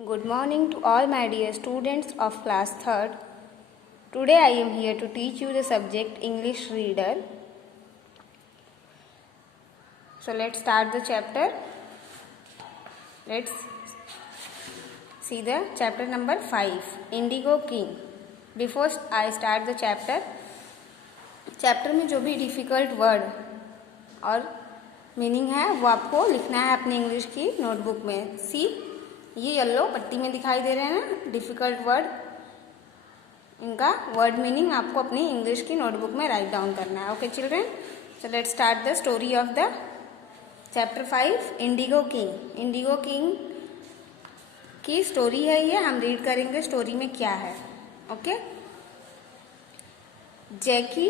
Good morning to all my dear students of class 3rd. Today I am here to teach you the subject English Reader. So let's start the chapter. Let's see the chapter number 5, Indigo King. Before I start the chapter में जो भी difficult word और meaning है वो आपको लिखना है अपनी इंग्लिश की नोटबुक में. सी ये येलो पट्टी में दिखाई दे रहे हैं ना डिफ़िकल्ट वर्ड, इनका वर्ड मीनिंग आपको अपनी इंग्लिश की नोटबुक में राइट डाउन करना है. Okay children, so let's start the story of the chapter 5, Indigo king. Indigo king की स्टोरी है ये, हम रीड करेंगे स्टोरी में क्या है. ओके, जैकी,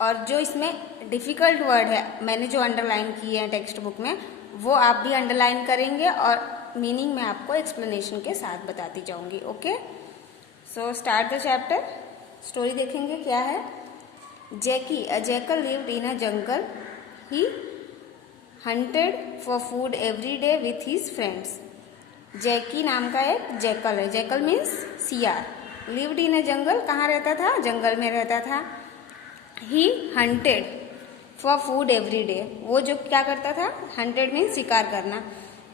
और जो इसमें डिफ़िकल्ट वर्ड है मैंने जो अंडरलाइन किए हैं टेक्स्ट बुक में वो आप भी अंडरलाइन करेंगे और मीनिंग मैं आपको एक्सप्लेनेशन के साथ बताती जाऊंगी. Okay, so start the chapter. Story देखेंगे क्या है. Jackie, a jackal lived in a jungle. He hunted for food every day with his friends. Jackie नाम का एक जैकल है. जैकल मीन्स सियार. लिव्ड इन अ जंगल, कहाँ रहता था? जंगल में रहता था. He hunted for food every day, वो जो क्या करता था, हंटेड मीन्स शिकार करना,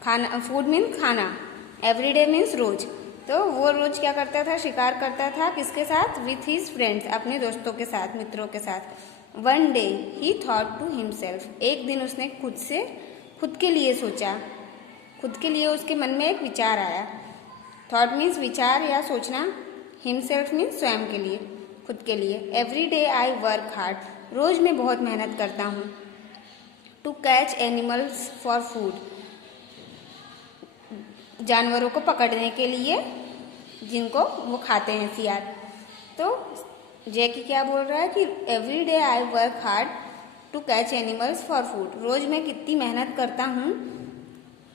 खाना, फूड मीन्स खाना, एवरी डे मीन्स रोज. तो वो रोज क्या करता था, शिकार करता था. किसके साथ? विथ हिज फ्रेंड्स, अपने दोस्तों के साथ, मित्रों के साथ. One day he thought to himself, एक दिन उसने खुद के लिए सोचा. खुद के लिए उसके मन में एक विचार आया. थॉट मीन्स विचार या सोचना, हिमसेल्फ मीन्स स्वयं के लिए, खुद के लिए. Every day I work hard, रोज मैं बहुत मेहनत करता हूँ. To catch animals for food, जानवरों को पकड़ने के लिए जिनको वो खाते हैं सियार. तो जैकी क्या बोल रहा है कि every day I work hard to catch animals for food, रोज मैं कितनी मेहनत करता हूँ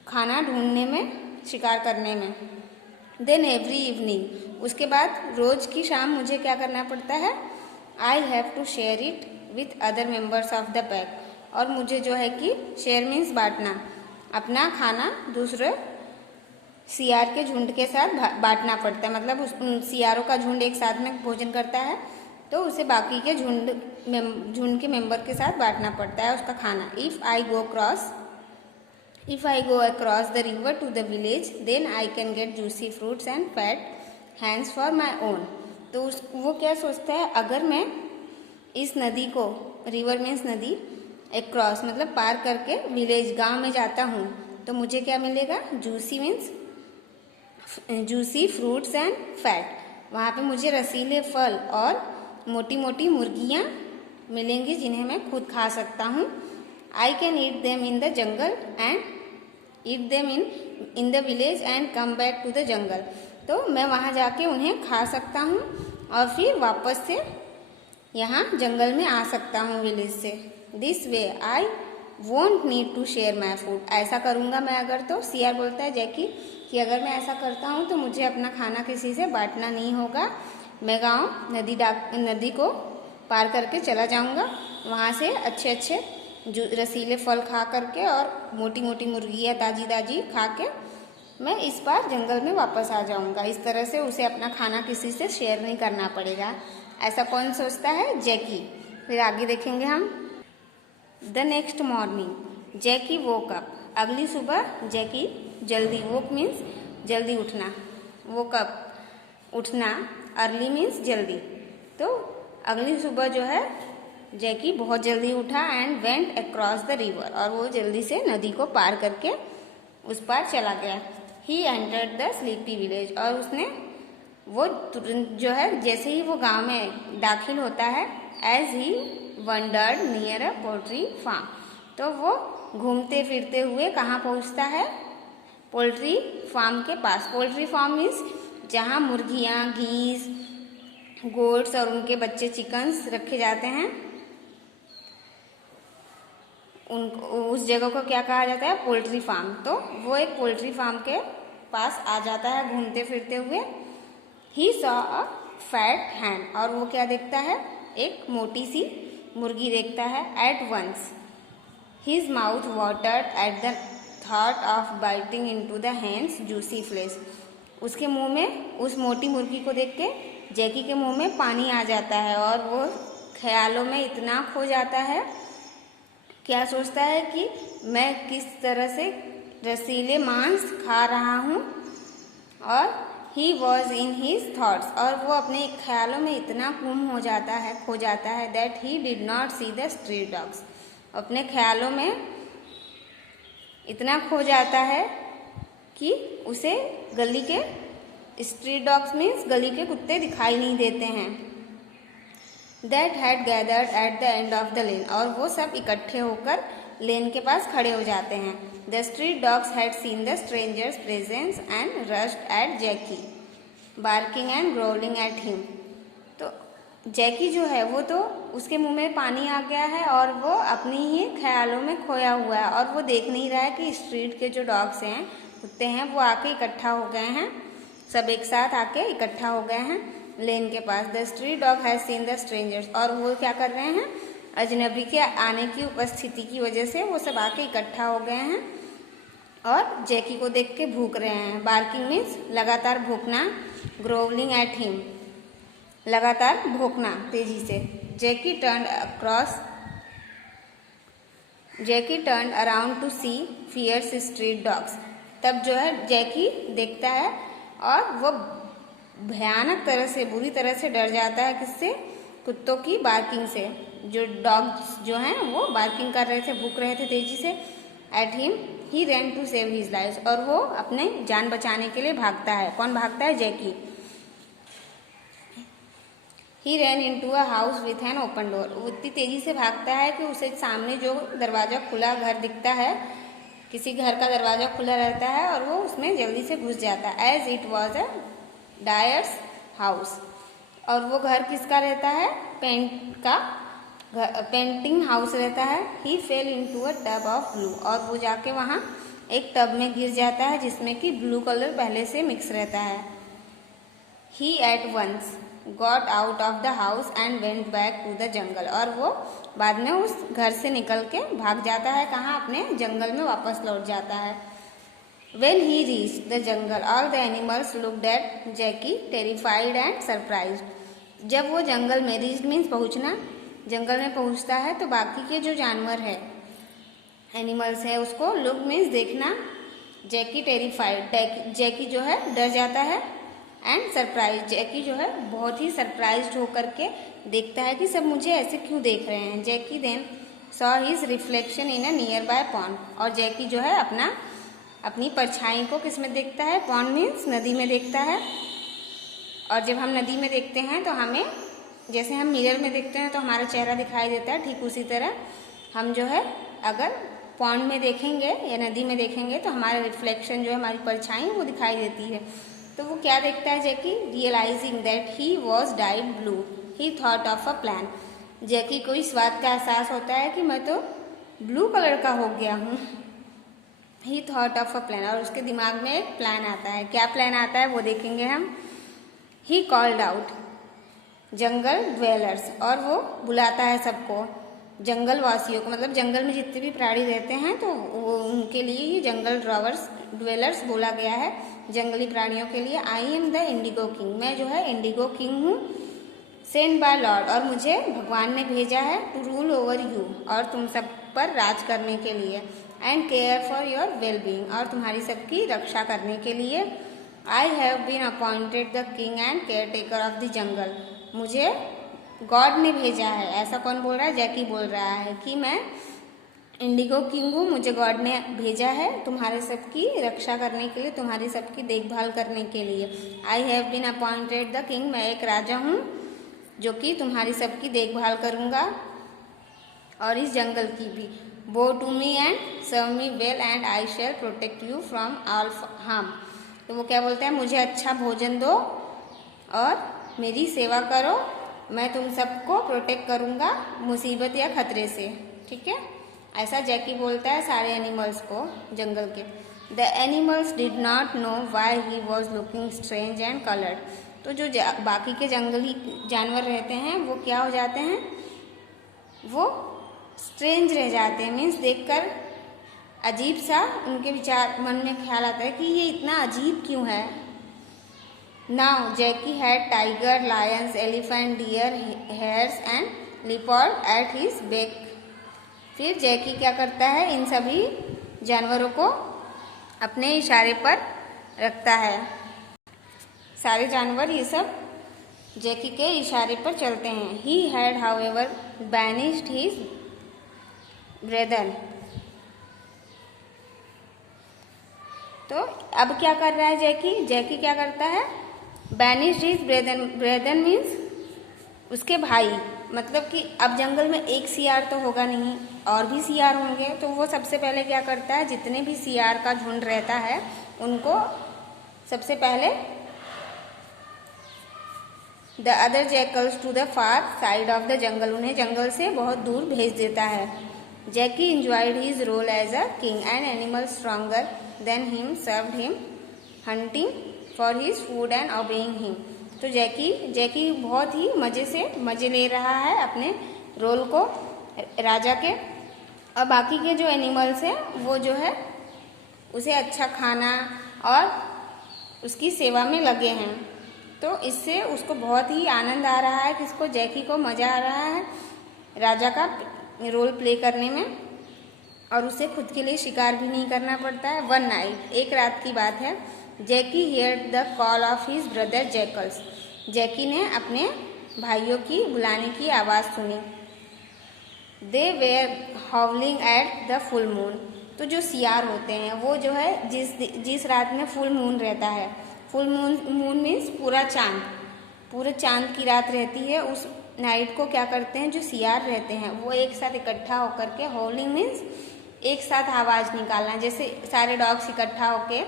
खाना ढूंढने में, शिकार करने में. देन एवरी इवनिंग, उसके बाद रोज की शाम मुझे क्या करना पड़ता है, I have to share it with other members of the pack, और मुझे जो है कि शेयर मीन्स बांटना, अपना खाना दूसरे सियार के झुंड के साथ बांटना पड़ता है. मतलब उस सियारों का झुंड एक साथ में भोजन करता है तो उसे बाकी के झुंड के मेंबर के साथ बांटना पड़ता है उसका खाना. If I go across the river to the village then I can get juicy fruits and fat hens for my own. तो वो क्या सोचता है, अगर मैं इस नदी को, रिवर मीन्स नदी, अक्रॉस मतलब पार करके विलेज गांव में जाता हूँ तो मुझे क्या मिलेगा, juicy means juicy fruits and fat, वहाँ पे मुझे रसीले फल और मोटी मोटी मुर्गियाँ मिलेंगी जिन्हें मैं खुद खा सकता हूँ. I can eat them in the jungle and eat them in the village and come back to the jungle. तो मैं वहाँ जाके उन्हें खा सकता हूँ और फिर वापस से यहाँ जंगल में आ सकता हूँ विलेज से. This way I won't need to share my food, ऐसा करूँगा मैं अगर तो. सियार बोलता है जैकी कि अगर मैं ऐसा करता हूँ तो मुझे अपना खाना किसी से बांटना नहीं होगा. मैं गाँव नदी को पार करके चला जाऊँगा, वहाँ से अच्छे अच्छे रसीले फल खा करके और मोटी मोटी मुर्गियाँ ताजी ताजी खा के मैं इस बार जंगल में वापस आ जाऊँगा. इस तरह से उसे अपना खाना किसी से शेयर नहीं करना पड़ेगा. ऐसा कौन सोचता है? जैकी. फिर आगे देखेंगे हम. The next morning Jackie woke up, अगली सुबह जैकी जल्दी, वोक मीन्स जल्दी उठना, वोक अप उठना, अर्ली मीन्स जल्दी. तो अगली सुबह जो है जैकी बहुत जल्दी उठा and went across the river, और वो जल्दी से नदी को पार करके उस पार चला गया. He entered the sleepy village, और उसने वो तुरंत जो है जैसे ही वो गांव में दाखिल होता है, as he wandered near a poultry farm, तो वो घूमते फिरते हुए कहाँ पहुँचता है, पोल्ट्री फार्म के पास. पोल्ट्री फार्म मीन्स जहाँ मुर्गियाँ, घीस, गोट्स और उनके बच्चे चिकन्स रखे जाते हैं, उस जगह को क्या कहा जाता है, पोल्ट्री फार्म. तो वो एक पोल्ट्री फार्म के पास आ जाता है घूमते फिरते हुए. ही सॉ अ फैट हैन, और वो क्या देखता है, एक मोटी सी मुर्गी देखता है. At once his mouth watered at the thought of biting into the hens juicy flesh, उसके मुंह में, उस मोटी मुर्गी को देख के जैकी के मुंह में पानी आ जाता है और वो ख्यालों में इतना खो जाता है, क्या सोचता है कि मैं किस तरह से रसीले मांस खा रहा हूँ, और he was in his thoughts, और वो अपने ख्यालों में इतना गुम हो जाता है, खो जाता है, that he did not see the street dogs, अपने ख्यालों में इतना खो जाता है कि उसे गली के स्ट्रीट डॉग्स मीन्स गली के कुत्ते दिखाई नहीं देते हैं। That had gathered at the end of the lane, और वो सब इकट्ठे होकर लेन के पास खड़े हो जाते हैं। The street dogs had seen the stranger's presence and rushed at Jackie barking and growling at him. तो जैकी जो है वो तो उसके मुंह में पानी आ गया है और वो अपनी ही ख्यालों में खोया हुआ है, और वो देख नहीं रहा है कि स्ट्रीट के जो डॉग्स हैं, कुत्ते हैं, वो आके इकट्ठा हो गए हैं, सब एक साथ आके इकट्ठा हो गए हैं लेन के पास। The street dog has seen the strangers, और वो क्या कर रहे हैं, अजनबी के आने की उपस्थिति की वजह से वो सब आके इकट्ठा हो गए हैं और जैकी को देख के भूख रहे हैं। बार्किंग मीन्स लगातार भूखना, ग्रोवलिंग एट हिम लगातार भौंकना तेजी से। जैकी टर्न अराउंड टू सी फियर्स स्ट्रीट डॉग्स, तब जो है जैकी देखता है और वो भयानक तरह से, बुरी तरह से डर जाता है, किससे, कुत्तों की बार्किंग से। जो डॉग्स जो हैं वो बार्किंग कर रहे थे, भूख रहे थे तेजी से। At him he ran to save his life, और वो अपने जान बचाने के लिए भागता है। कौन भागता है, Jackie. He ran into a house with an open door, वो इतनी तेजी से भागता है कि उसे सामने जो दरवाजा खुला घर दिखता है, किसी घर का दरवाजा खुला रहता है और वो उसमें जल्दी से घुस जाता है। As it was a dyer's house, और वो घर किसका रहता है, पेंटिंग हाउस रहता है। He fell into a tub of blue, और वो जाके वहाँ एक टब में गिर जाता है जिसमें कि ब्लू कलर पहले से मिक्स रहता है। He at once got out of the house and went back to the jungle, और वो बाद में उस घर से निकल के भाग जाता है, कहाँ, अपने जंगल में वापस लौट जाता है। When he reached the jungle, all the animals looked at Jackie, terrified and surprised. जब वो जंगल में, रीच्ड मीन्स पहुँचना, जंगल में पहुँचता है तो बाकी के जो जानवर है, एनिमल्स है, उसको लुक मीन्स देखना, जैकी टेरिफाइड, जैकी जो है डर जाता है, एंड सरप्राइज, जैकी जो है बहुत ही सरप्राइज्ड होकर के देखता है कि सब मुझे ऐसे क्यों देख रहे हैं। Jackie then saw his reflection in a nearby pond, और जैकी जो है अपनी परछाई को किस में देखता है, पॉन्ड मीन्स नदी में देखता है। और जब हम नदी में देखते हैं तो हमें, जैसे हम मिरर में देखते हैं तो हमारा चेहरा दिखाई देता है, ठीक उसी तरह हम जो है अगर पॉन्ड में देखेंगे या नदी में देखेंगे तो हमारा रिफ्लेक्शन जो है, हमारी परछाई वो दिखाई देती है। तो वो क्या देखता है Jackie, realising that he was dyed blue, he thought of a plan. Jackie को इस बात का एहसास होता है कि मैं तो ब्लू कलर का हो गया हूँ। ही थॉट ऑफ अ प्लान, और उसके दिमाग में एक प्लान आता है। क्या प्लान आता है वो देखेंगे हम। He called out jungle dwellers, और वो बुलाता है सबको, जंगल वासियों को, मतलब जंगल में जितने भी प्राणी रहते हैं तो वो उनके लिए ही जंगल ड्वेलर्स बोला गया है, जंगली प्राणियों के लिए। I am the indigo king, मैं जो है इंडिगो किंग हूँ। सेंड बाय लॉर्ड, और मुझे भगवान ने भेजा है, टू रूल ओवर यू, और तुम सब पर राज करने के लिए, and care for your well being, और तुम्हारी सबकी रक्षा करने के लिए। I have been appointed the king and caretaker of the jungle, मुझे गॉड ने भेजा है। ऐसा कौन बोल रहा है, जैकी बोल रहा है कि मैं इंडिगो किंग हूँ, मुझे गॉड ने भेजा है तुम्हारे सबकी रक्षा करने के लिए, तुम्हारी सबकी देखभाल करने के लिए। I have been appointed the king, मैं एक राजा हूँ जो कि तुम्हारी सबकी देखभाल करूँगा और इस जंगल की भी। Bow to me and serve me well and I shall protect you from all harm, तो वो क्या बोलते हैं, मुझे अच्छा भोजन दो और मेरी सेवा करो, मैं तुम सबको प्रोटेक्ट करूँगा मुसीबत या खतरे से। ठीक है, ऐसा जैकी बोलता है सारे एनिमल्स को जंगल के। The animals did not know why he was looking strange and coloured, तो जो बाकी के जंगली जानवर रहते हैं वो क्या हो जाते हैं, वो स्ट्रेंज रह जाते हैं, मीन्स देखकर अजीब सा उनके विचार मन में ख्याल आता है कि ये इतना अजीब क्यों है, now Jackie had tiger, lions, elephant, deer, hares and leopard at his back. फिर जैकी क्या करता है, इन सभी जानवरों को अपने इशारे पर रखता है। सारे जानवर ये सब जैकी के इशारे पर चलते हैं। He had however banished his brethren. तो अब क्या कर रहा है जैकी? जैकी क्या करता है? Banished his brethren. Brethren means उसके भाई, मतलब कि अब जंगल में एक सियार तो होगा नहीं, और भी सियार होंगे। तो वो सबसे पहले क्या करता है, जितने भी सियार का झुंड रहता है उनको सबसे पहले the other jackals to the far side of the jungle, उन्हें जंगल से बहुत दूर भेज देता है। Jackie enjoyed his role as a king and animal stronger than him served him hunting for his food and obeying him. तो Jackie बहुत ही मजे ले रहा है अपने रोल को राजा के, और बाकी के जो एनिमल्स हैं वो जो है उसे अच्छा खाना और उसकी सेवा में लगे हैं। तो इससे उसको बहुत ही आनंद आ रहा है, किसको? जैकी को मज़ा आ रहा है राजा का रोल प्ले करने में, और उसे खुद के लिए शिकार भी नहीं करना पड़ता है। वन नाइट, एक रात की बात है, Jackie heard the call of his brother jackals. Jackie ने अपने भाइयों की बुलाने की आवाज़ सुनी। They were howling at the full moon. तो जो सियार होते हैं वो जो है जिस रात में फुल मून रहता है, फुल मून मीन्स पूरे चांद की रात रहती है, उस नाइट को क्या करते हैं, जो सियार रहते हैं वो एक साथ इकट्ठा होकर के, हाउलिंग मीन्स एक साथ आवाज़ निकालना, जैसे सारे डॉग्स इकट्ठा होके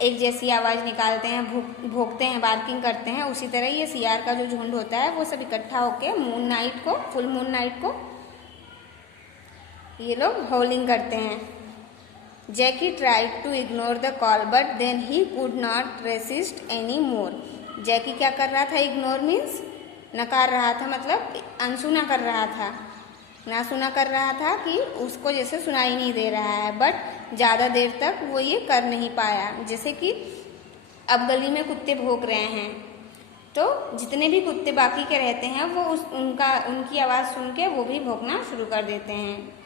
एक जैसी आवाज़ निकालते हैं, भौंकते हैं, बार्किंग करते हैं, उसी तरह ये सियार का जो झुंड होता है वो सब इकट्ठा होके फुल मून नाइट को ये लोग हाउलिंग करते हैं। Jackie tried to ignore the call but then he could not resist any more. Jackie क्या कर रहा था? इग्नोर मीन्स नकार रहा था, मतलब अनसुना कर रहा था, ना सुना कर रहा था कि उसको जैसे सुनाई नहीं दे रहा है, बट ज़्यादा देर तक वो ये कर नहीं पाया। जैसे कि अब गली में कुत्ते भौंक रहे हैं, तो जितने भी कुत्ते बाकी के रहते हैं वो उनकी आवाज़ सुन के वो भी भौंकना शुरू कर देते हैं।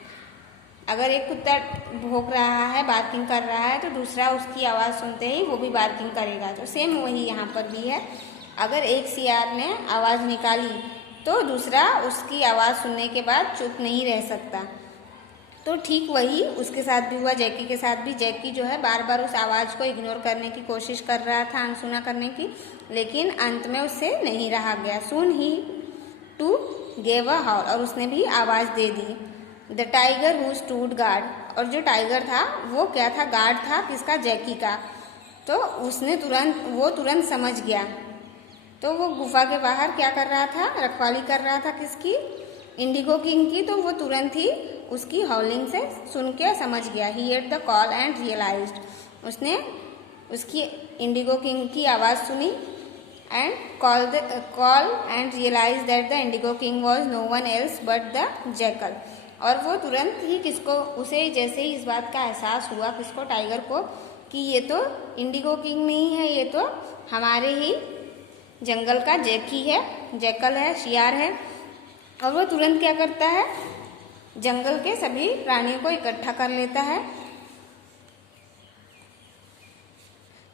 अगर एक कुत्ता भौंक रहा है, बार्किंग कर रहा है, तो दूसरा उसकी आवाज़ सुनते ही वो भी बार्किंग करेगा। तो सेम वही यहाँ पर भी है, अगर एक सियार ने आवाज़ निकाली तो दूसरा उसकी आवाज़ सुनने के बाद चुप नहीं रह सकता। तो ठीक वही उसके साथ भी हुआ, जैकी के साथ भी। जैकी जो है बार बार उस आवाज़ को इग्नोर करने की कोशिश कर रहा था, अनसुना करने की, लेकिन अंत में उससे नहीं रहा गया। सून ही टू गेव अ हाउल, और उसने भी आवाज़ दे दी। The tiger who stood guard, और जो टाइगर था वो क्या था? गार्ड था, किसका? जैकी का। तो उसने तुरंत समझ गया। तो वो गुफा के बाहर क्या कर रहा था? रखवाली कर रहा था, किसकी? इंडिगो किंग की। तो वो तुरंत ही उसकी हाउलिंग से सुन के समझ गया। He heard the call and realised, उसने उसकी इंडिगो किंग की आवाज़ सुनी and call and realise that the indigo king was no one else but the jackal. और वो तुरंत ही उसे जैसे ही इस बात का एहसास हुआ, किसको? टाइगर को, कि ये तो इंडिगो किंग नहीं है, ये तो हमारे ही जंगल का जैकी है, जैकल है, शियार है। और वो तुरंत क्या करता है? जंगल के सभी प्राणियों को इकट्ठा कर लेता है।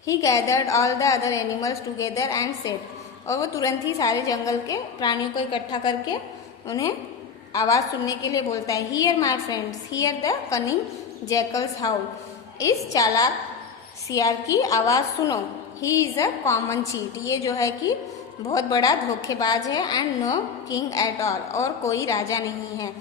He gathered all the other animals together and said, और वो तुरंत ही सारे जंगल के प्राणियों को इकट्ठा करके उन्हें आवाज़ सुनने के लिए बोलता है। Hear my friends, hear the cunning jackals howl, इस चालाक सियार की आवाज़ सुनो। He is a common cheat, ये जो है कि बहुत बड़ा धोखेबाज है। And no king at all, और कोई राजा नहीं है।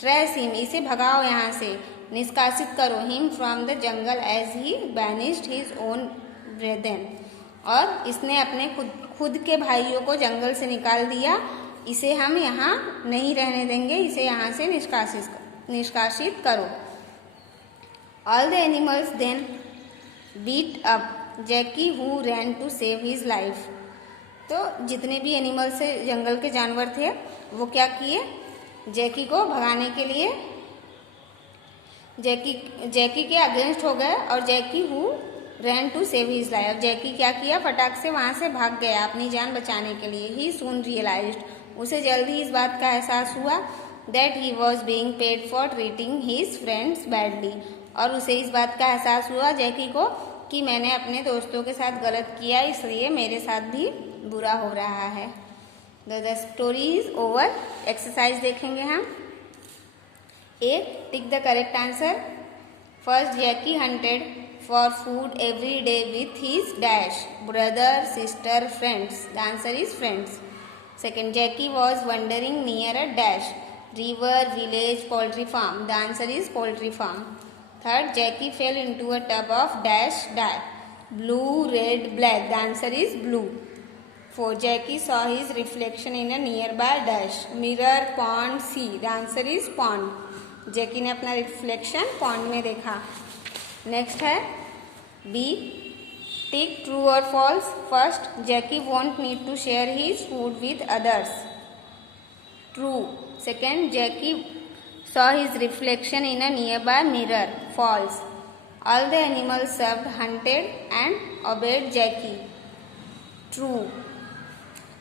ट्रेस हिम, इसे भगाओ यहाँ से, निष्कासित करो। Him from the jungle as he banished his own brethren, और इसने अपने खुद के भाइयों को जंगल से निकाल दिया, इसे हम यहाँ नहीं रहने देंगे, इसे यहाँ से निष्कासित करो। All the animals then beat up Jackie who ran to save his life. तो जितने भी एनिमल्स से जंगल के जानवर थे वो क्या किए? जैकी को भगाने के लिए जैकी के अगेंस्ट हो गए, और Jackie who ran to save his life. Jackie क्या किया, फटाक से वहां से भाग गया अपनी जान बचाने के लिए। ही सून रियलाइज्ड, उसे जल्दी इस बात का एहसास हुआ that he was being paid for treating his friends badly, और उसे इस बात का एहसास हुआ जैकी को कि मैंने अपने दोस्तों के साथ गलत किया, इसलिए मेरे साथ भी बुरा हो रहा है। The story is over. Exercise देखेंगे हम। A, tick the correct answer. First, Jackie hunted for food every day with his dash brother, sister, friends. The answer is friends. Second, Jackie was wandering near a dash river, village, poultry farm. The answer is poultry farm. Third, Jackie fell into a tub of dash dye blue, red, black. The answer is blue. Fourth, Jackie saw his reflection in a nearby dash mirror, pond, sea. The answer is pond. Jackie ने अपना reflection pond में देखा। Next है B, tick true और false. First, Jackie won't need to share his food with others. True. Second, Jackie saw his reflection in a nearby mirror. False. All the animals served hunted and obeyed Jackie. True.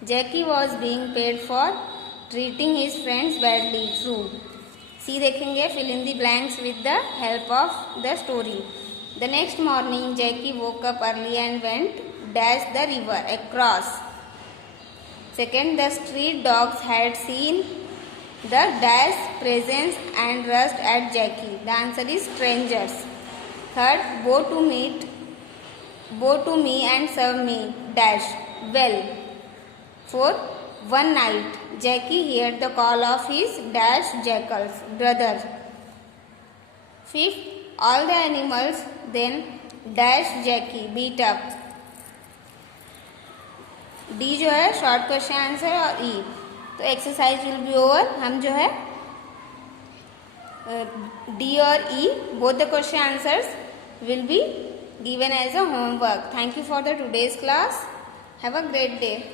Jackie was being paid for treating his friends badly. True. C देखेंगे, fill in the blanks with the help of the story. The next morning, Jackie woke up early and went dash the river across. Second, the street dogs had seen the dash presence and rushed at Jackie. The answer is strangers. Third, bow to me and serve me dash well. Fourth, one night, Jackie heard the call of his dash jackals brother. Fifth, all the animals then dash Jackie beat up. D जो है short question answer और ई। तो exercise will be over. हम जो है D और E both the question answers will be given as a homework. Thank you for the today's class. Have a great day.